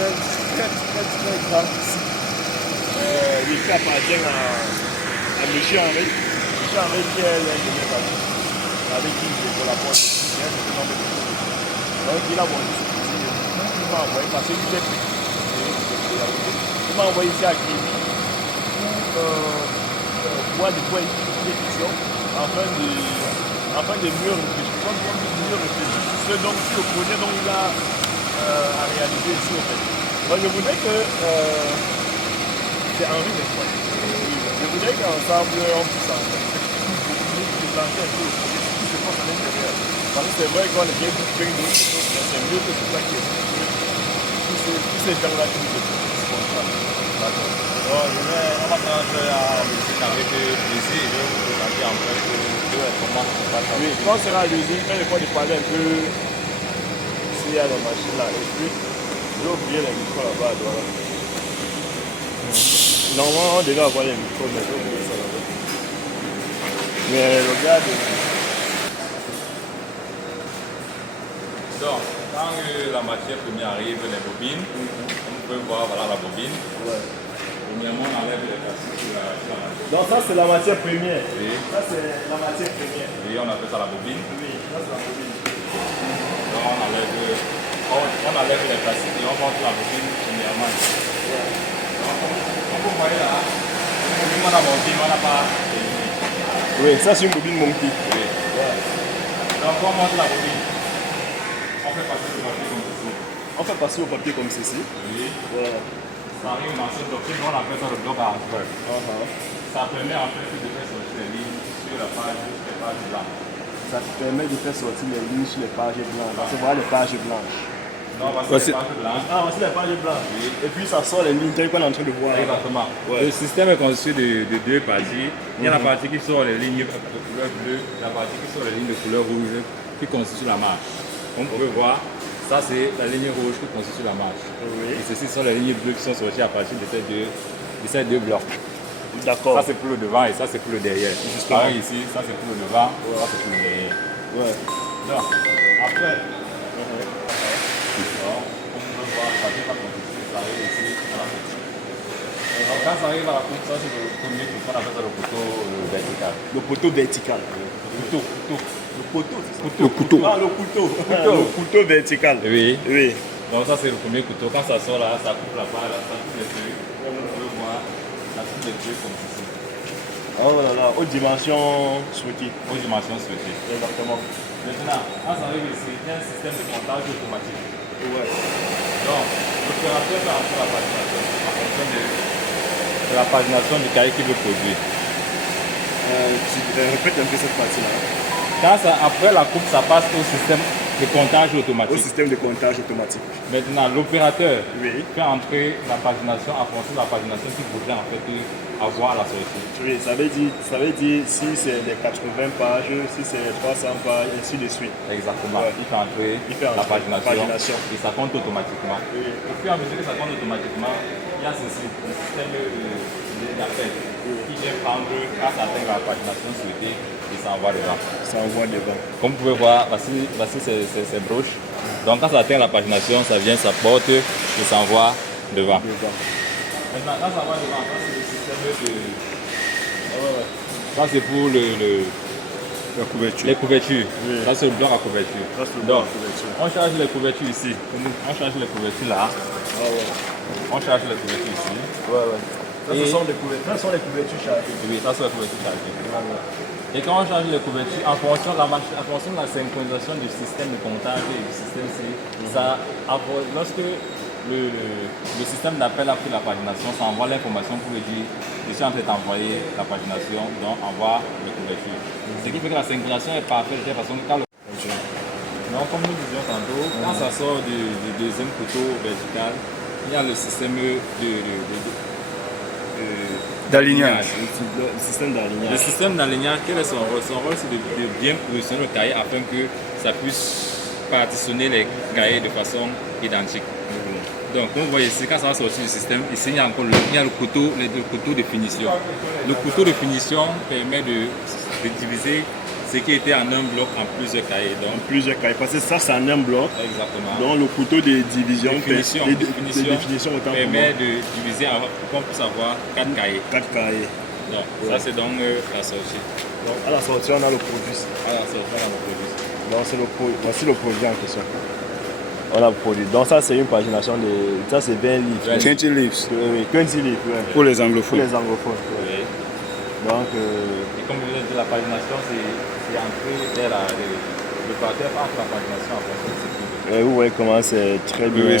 très grand ici. L'ici appartient à M. Henri. M. Henri qui est l'un de mes amis, avec qui je collabore. Il y a un certain nombre de choses. Donc il a vendu ce petit. Il m'a envoyé parce qu'il est pris. Il m'a envoyé ici à Crédit pour pouvoir déployer une pétition afin de mieux réfléchir. Ce dont le projet dont il a à réaliser ici au fait. Donc je voudrais que c'est Henri Nespoir. Je voudrais qu'ensemble on puisse présenter un peu le projet, ce qui se passe à l'intérieur. Parce que c'est vrai qu'on est bien plus près de nous, mais c'est mieux que c'est ça qui est tous ces gens-là qui nous écoutent. D'accord. Donc on va commencer à visiter avec l'usine et je vais vous présenter en fait comment ça se passe. Oui, quand on sera à l'usine, quand il faut parler un peu s'il y a les machines là, et puis j'ai oublié les micros là-bas à droite. Normalement on devait avoir les micros, mais j'ai oublié ça là-bas. Mais regarde. Donc, quand la matière première arrive, les bobines, on peut voir voilà la bobine. Ouais. Premièrement, on enlève les plastiques sur la machine. Donc ça c'est la matière première. Oui. Ça c'est la matière première. Oui, on appelle ça la bobine. Oui, ça c'est la bobine. Donc on enlève les plastiques et on monte la bobine premièrement. Ouais. Donc, comme vous voyez là, on a monté, on n'a pas éliminé. Oui, ça c'est une bobine montée. Oui. Ouais. Donc on monte la bobine. On fait passer le papier comme ceci. On fait passer au papier comme ceci. Oui. Ouais. Ça arrive dans cette doctrine, on appelle ça le bloc à empreinte. Ça permet en fait de faire sortir les lignes sur la page, les pages blanches. Ça te permet de faire sortir les lignes sur les pages blanches. Parce que voilà les pages blanches. Non, voici les pages blanches. Ah, voici les pages blanches. Oui. Et puis ça sort les lignes telles qu'on est en train de voir. Exactement. Ouais. Le système est constitué de deux parties. Il y a la partie qui sort les lignes de couleur bleue, la partie qui sort les lignes de couleur rouge qui constitue la marche. Comme vous pouvez voir, ça c'est la ligne rouge qui constitue la marche. Oui. Et ceci sont les lignes bleues qui sont sorties à partir de ces deux blocs. D'accord. Ça c'est pour le devant et ça c'est pour le derrière. Justement. Pareil ici, ça c'est pour le devant, ça c'est pour le derrière. Ouais. Donc, après, donc, comme vous pouvez voir, la partie va constituer, ça arrive ici à la coupe. Donc quand ça arrive à la coupe, ça c'est le premier couteau, on appelle ça le couteau vertical. Le poteau vertical. Couteau. Le poteau, c'est ça. Le couteau. Ah, le couteau. Le couteau vertical. Oui. Oui. Donc ça c'est le premier couteau. Quand ça sort là, ça coupe la part, là, ça coupe les feuilles. Comme vous pouvez voir, ça coupe les feuilles comme ceci. Oh là là, aux dimensions souhaitées. Aux dimensions souhaitées. Exactement. Maintenant, quand ça arrive ici, il y a un système de montage automatique. Ouais. Donc, l'opérateur fait entrer la pagination en fonction de la pagination du cahier qu'il veut produire. Tu répètes un peu cette partie-là. Quand ça, après la coupe, ça passe au système de comptage Au automatique. système de comptage automatique. Maintenant, l'opérateur Oui. fait entrer la pagination en fonction de la pagination qu'il voudrait en fait avoir à la sortie. Oui, ça veut dire si c'est les 80 pages, si c'est 300 pages, ainsi de suite. Exactement. Ouais. Il fait entrer la pagination et ça compte automatiquement. Oui. Au fur et à mesure que ça compte automatiquement, il y a ceci, le système d'appel qui vient prendre quand ça atteint la pagination souhaitée et ça envoie devant. Ça envoie devant. Comme vous pouvez voir, voici ces broches. Donc quand ça atteint la pagination, ça vient, ça porte et ça envoie devant. Maintenant, quand ça va devant, ça c'est le système de... Ça c'est pour La couverture. les couvertures. Oui. Ça c'est le bloc à couverture. Ça, c'est le bloc Donc, à couverture. on charge les couvertures ici. On charge les couvertures là. Ah ouais. On charge les couvertures ici. Ouais, ouais. Ça, Et- ce sont les couvertures. Ça, ce sont les couvertures chargées. Oui, ça c'est les couvertures chargées. Et quand on change les couvertures, en fonction de la synchronisation du système de comptage et du système C, lorsque le système d'appel a pris la pagination, ça envoie l'information pour lui dire je suis en train d'envoyer la pagination, donc envoie les couvertures. Ce qui fait que la synchronisation est parfaite de telle façon que quand donc, comme nous disions tantôt, quand ça sort du deuxième couteau vertical, il y a le système D'alignage. Le système d'alignage. Le système d'alignage, quel est son rôle? Son rôle, c'est de bien positionner le cahier afin que ça puisse partitionner les cahiers de façon identique. Donc, comme vous voyez ici, quand ça va sortir du système, ici il y a encore le couteau de finition. Le couteau de finition permet de diviser ce qui était en un bloc en plusieurs cahiers. Donc, Plusieurs cahiers. Parce que ça, c'est en un bloc. exactement. Donc, le couteau de division, Définition, de définition définition autant pour moi. permet de diviser pour savoir 4 cahiers. 4 cahiers. Donc, ça c'est donc la sortie. Donc, à la sortie, on a le produit. À la sortie, on a le produit. Donc, voici le produit en question. On a le produit. Donc, ça, c'est une pagination de. Ça, c'est 20 livres. 20 leaves Oui, 20 livres. Ouais. pour les Pour anglophones. les anglophones. Ouais. Oui. Donc, Et comme je vous ai dit, la pagination, c'est entré vers le parterre entre la pagination en fonction de ce qu'il veut. vous voyez comment c'est très bien.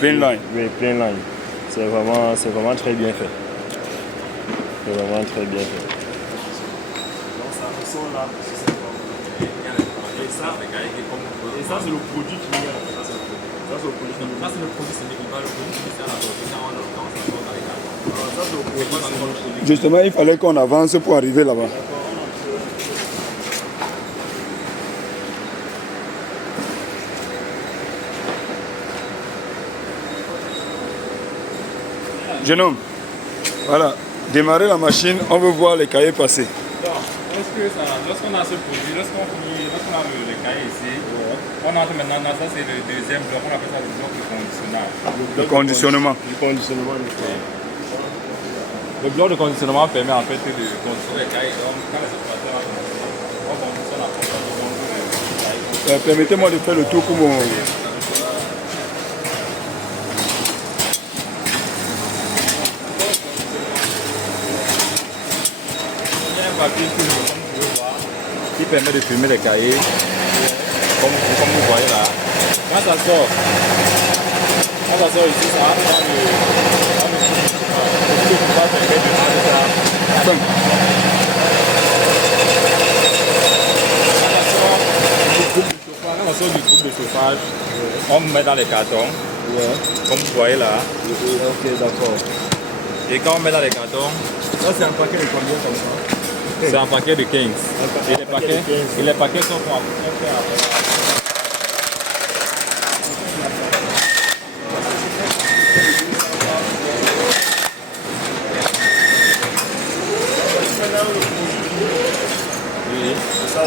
Plain line. Oui, plain line. C'est vraiment très bien fait. C'est vraiment très bien fait. Donc, ça ressort là. Et ça, c'est le produit qui vient. Ça, c'est le produit. Ça, c'est le produit, ce n'est pas le produit qui est à la sortie. Quand on le sort dans les cahiers. Ça, c'est le produit. Justement, il fallait qu'on avance pour arriver là-bas. Jeune homme, voilà, démarrer la machine, on veut voir les cahiers passer. Lorsqu'on a ce produit, lorsqu'on a le cahier ici, on entre maintenant dans ça, c'est le deuxième bloc, on appelle ça le bloc de conditionnage. Le conditionnement. Du conditionnement. Le bloc de conditionnement permet en fait de conditionner les cahiers. Donc, quand les opérateurs on conditionne la condition du cahier. Permettez-moi de faire le tour pour mon... Papier comme vous pouvez voir, qui permet de filmer les cahiers, comme vous voyez là. Quand ça sort ici, ça rentre dans le pouvoir permet de faire ça. Quand ça sort du groupe de chauffage, on met dans les cartons, comme vous voyez là. Ok, d'accord. Et quand on met dans les cartons, Ça, c'est un paquet de combien comme ça? c'est un paquet de 15. Et les paquets sont pour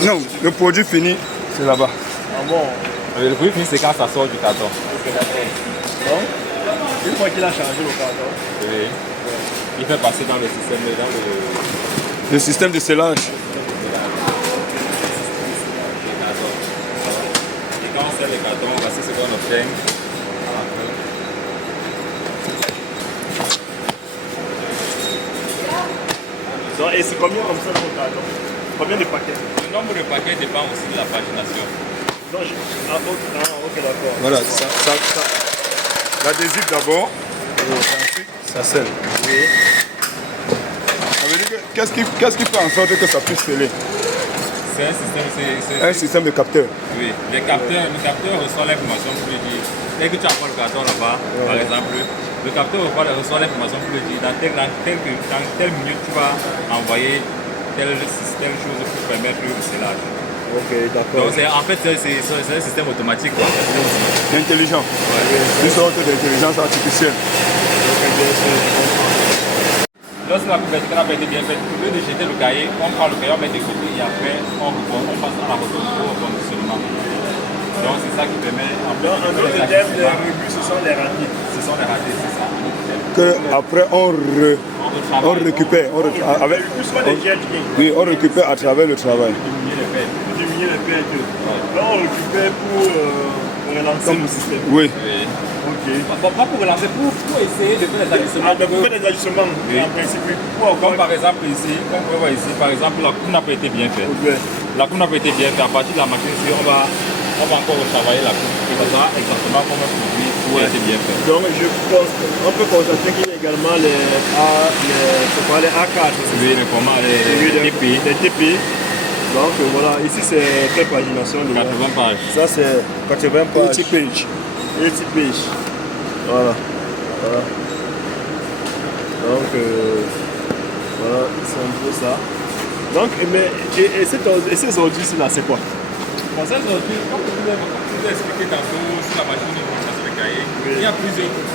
Non, le produit fini, c'est là-bas. Ah bon? le produit fini, c'est quand ça sort du carton. Ok, d'accord. Donc, une fois qu'il a changé le carton, Oui. Il fait passer dans le système, Le système de scellage. Et quand on sert les cartons, voici ce qu'on obtient. donc, et c'est combien comme ça dans le carton? Combien de paquets? Le nombre de paquets dépend aussi de la pagination. Non, ok, d'accord. Voilà, l'adhésif d'abord, ensuite ça scelle. Ça veut dire que qu'est-ce qui fait en sorte que ça puisse sceller? C'est un système, Un système de capteur. oui, le capteur reçoit l'information pour lui dire, dès que tu apprends le carton là-bas, par exemple, le capteur reçoit l'information pour lui dire, dans telle minute, tu vas envoyer telle chose pour permettre le scellage. Ok, d'accord. Donc, en fait, c'est un système automatique. Quoi. Intelligent. Une sorte d'intelligence artificielle. Lorsque la couverture n'a pas été bien faite, au lieu de jeter le cahier, on prend le cahier, on met des copies et après on passe à la reconditionnement. Donc c'est ça qui permet. En d'autres termes, les rebuts, ce sont les ratés. Ce sont les ratés, c'est ça. Que après on récupère. Avec, oui, on récupère à travers le travail. Diminuer les pertes. Là, on récupère pour relancer le système. Oui. Ok. Bon, pas pour relancer, pour essayer de faire des ajustements. Pour faire des ajustements, Oui. en principe. Comme par exemple ici, comme vous voyez ici, par exemple, la coupe n'a pas été bien faite. La coupe n'a pas été bien faite. À partir de la machine ici, on va encore retravailler la coupe. Et ça sera exactement comme un produit qui a été bien fait. Donc, je pense qu'on peut constater qu'il y a également les A4. Oui, les formats, les TP. Les TP. Donc voilà, ici c'est quelle pagination de 80 pages. Ça c'est 80 pages. 80 pages. 80 pages. Voilà. Voilà. Donc voilà, c'est un peu ça. Donc, et ces ordures là, c'est quoi? Bon, ça, aujourd'hui, comme je vous ai expliqué tantôt sur la machine de condition de cahier, il y a plusieurs coupes.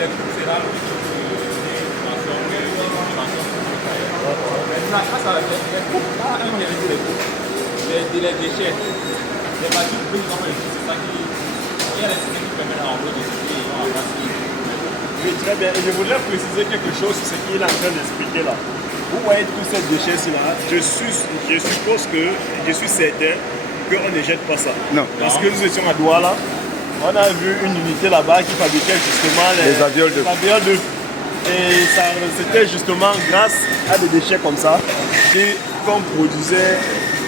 C'est là le dimension pour le cahier. Maintenant, ça va être les coupes. Là, on réalise les coupes. les déchets. Les machines brûlent comme c'est ça qui. Il y a les systèmes qui permettent en gros de trier et en place. Oui, très bien. Et je voudrais préciser quelque chose sur ce qu'il est en train d'expliquer là. Vous voyez tous ces déchets-là, je suppose que, je suis certain qu'on ne jette pas ça. Non. Parce que nous étions à Douala, on a vu une unité là-bas qui fabriquait justement Les alvéoles d'œufs. Et c'était justement grâce à des déchets comme ça qu'on produisait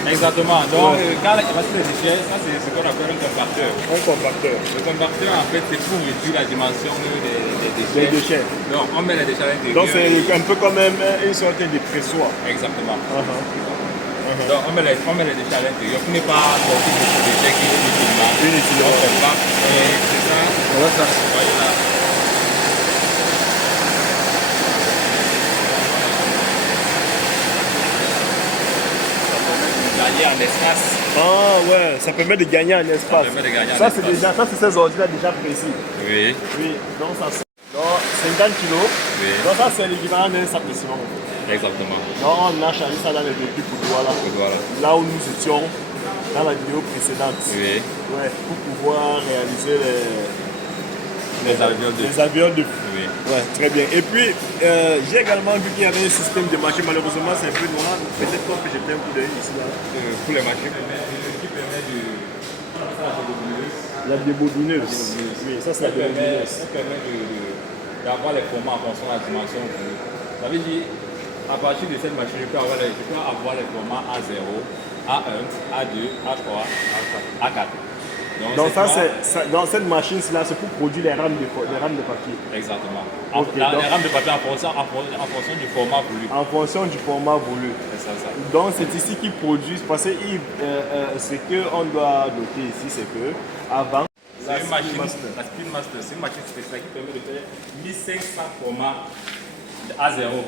Exactement. Donc, quand la capacité des déchets, ça c'est ce qu'on appelle un compacteur. un compacteur. Le compacteur, en fait, c'est pour réduire la dimension des déchets. Des déchets. Donc, on met les déchets à l'intérieur. Donc c'est un peu comme une sorte de pressoir. Exactement. Donc, on met les déchets à l'intérieur pour ne pas sortir beaucoup de déchets qui inutilement. On fait pas. Et c'est ça. Voilà. Gagner en espace. Ah ouais, ça permet de gagner en espace. permet de gagner en Ça espace. c'est déjà, ça c'est ces ordinateurs déjà précis. Oui. Oui, donc ça c'est donc 50 kilos. Oui. Donc ça c'est l'équivalent d'un sac de ciment. Exactement. Donc on a chargé ça dans les véhicules pour Douala. Voilà. Là où nous étions dans la vidéo précédente. Oui. Ouais, pour pouvoir réaliser Les alvéoles de. les alvéoles de. Oui. Ouais, très bien. Et puis, j'ai également vu qu'il y avait un système de machine. Malheureusement, c'est un peu noir. Peut-être qu'on peut jeter un coup d'œil ici. Là. Pour les machines. Qui permet de. La débobineuse. Oui, ça c'est la débobineuse. Ça permet d'avoir les formats en fonction de la dimension. Ça veut dire, à partir de cette machine, je peux avoir les formats A0, A1, A2, A3, A4. Donc dans cette machine-là, c'est pour produire les rames de papier. Exactement. Ok, Les donc- rames de papier en fonction du format voulu. En fonction du format voulu. C'est ça. Donc c'est ici qu'ils produisent, parce que ce qu'on doit noter ici, c'est que avant, C'est une machine, Master. la Spin Master, c'est une machine spéciale qui permet de faire 1500 formats A0.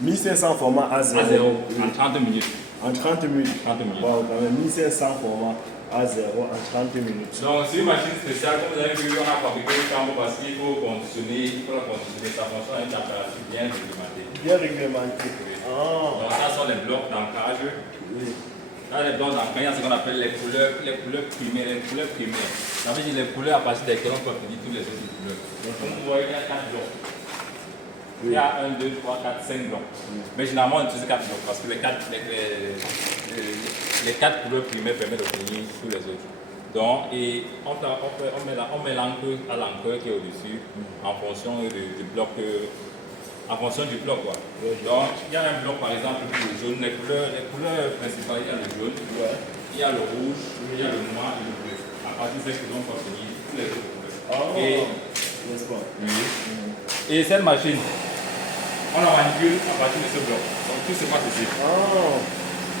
1500 formats A0. A0 Oui. en 30 minutes. En 30 minutes. 30 minutes. Wow, quand même 1500 formats A0 en 30 minutes. Donc c'est une machine spéciale, comme vous avez vu, on a fabriqué une chambre parce qu'il faut conditionner, ça fonctionne à une température bien réglementée. Bien réglementé. Ah, Donc ça sont les blocs d'ancrage. oui. Là, les blocs d'ancrage, il y a ce qu'on appelle les couleurs primaires. Ça veut dire les couleurs à partir desquelles on peut produire toutes les autres couleurs. Donc comme vous voyez, il y a 4 blocs. Il y a 1, 2, 3, 4, 5 blocs. Mais généralement, on utilise 4 blocs parce que les 4 couleurs primaires permettent d'obtenir tous les autres. Donc, et on met l'encre à l'encre qui est au-dessus en fonction du bloc. En fonction du bloc, quoi. Donc, il y a un bloc par exemple pour le jaune. Les couleurs principales, il y a le jaune, il y a le rouge, il y a le noir et le bleu. À partir de ce que l'on peut obtenir tous les autres couleurs. Et, N'est-ce pas? oui. Et cette machine, on la manipule à partir de ce bloc. Donc tout se passe ici. Ah,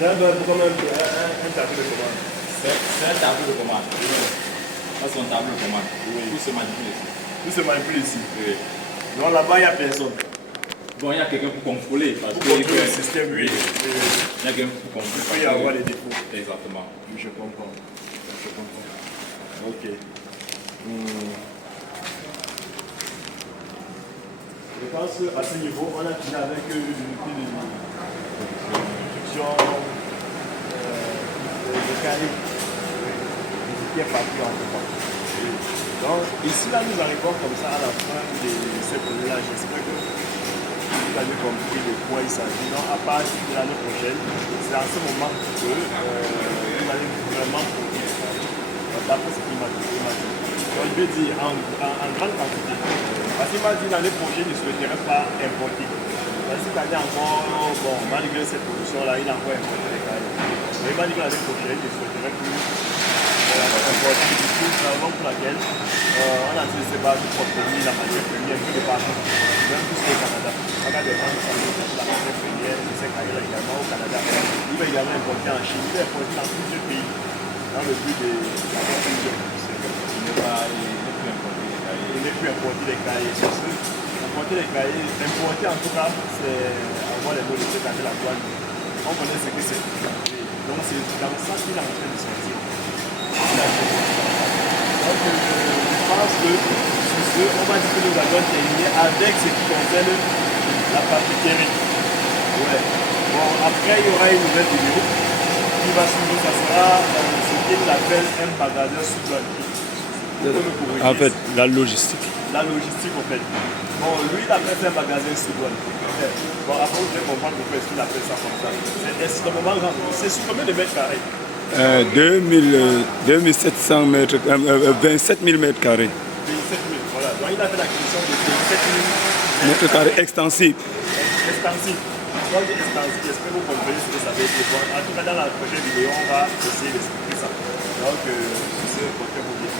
c'est comme un tableau de commande. C'est un tableau de commande. Ça c'est un tableau de commande. Tout se manipule ici. Tout se manipule ici. Oui. Donc là-bas, il n'y a personne. Bon, il y a quelqu'un pour contrôler. Parce Pour que contrôler le système, oui. il y a quelqu'un pour contrôler. Il peut y avoir des défauts. Exactement. Oui, je comprends. Ok. Je pense qu'à ce niveau, on a fini avec l'unité de production de carré. Qui est parti en tout cas. Donc ici là nous arrivons comme ça à la fin de ce projet-là. J'espère que vous avez compris de quoi il s'agit. Donc à partir de l'année prochaine, c'est à ce moment que vous allez vraiment produire d'après ce qu'il m'a dit. Donc je vais dire en grande quantité. Parce qu'il m'a dit l'année prochaine il ne souhaiterait pas importer. Parce qu'il a dit encore, bon, malgré cette production-là, il a encore importé les cahiers. Mais il m'a dit que l'année prochaine il ne souhaiterait plus importer. Du coup, c'est la raison pour laquelle on a essayé de se battre pour obtenir la matière première un peu de partout, même plus qu'au Canada. On a des gens qui sont la matière première de ces cahiers-là également au Canada. Il va également importer en Chine, il va importer dans plusieurs pays dans le but d'avoir plusieurs producteurs. Il n'est plus importer les cahiers. Importer les cahiers, importer en tout cas, c'est avoir les mots de ce qu'on appelle la douane. On connaît ce que c'est. Donc c'est dans ça qu'il est en train de sortir. Donc je pense que sur ce, on va dire que nous allons terminer avec ce qui concerne la papeterie. Ouais. Bon, après il y aura une nouvelle vidéo qui va suivre, ça sera ce qu'il appelle un magasin sous-douanier. En fait, la logistique. La logistique, en fait. Bon, lui, il appelle ça un magasin sous-douanier. Bon, après, vous devez comprendre pourquoi est-ce qu'il appelle ça comme ça. C'est extrêmement grand. C'est sur combien de mètres carrés? 2700 mètres, 27 000 mètres carrés. 27 000, voilà. Donc, il a fait l'acquisition de 27 000 Mètres carrés extensifs. extensif. Quand je dis extensif, j'espère que vous comprenez ce que ça veut dire. Bon, en tout cas, dans la prochaine vidéo, on va essayer d'expliquer ça. Donc, c'est ce côté mobile.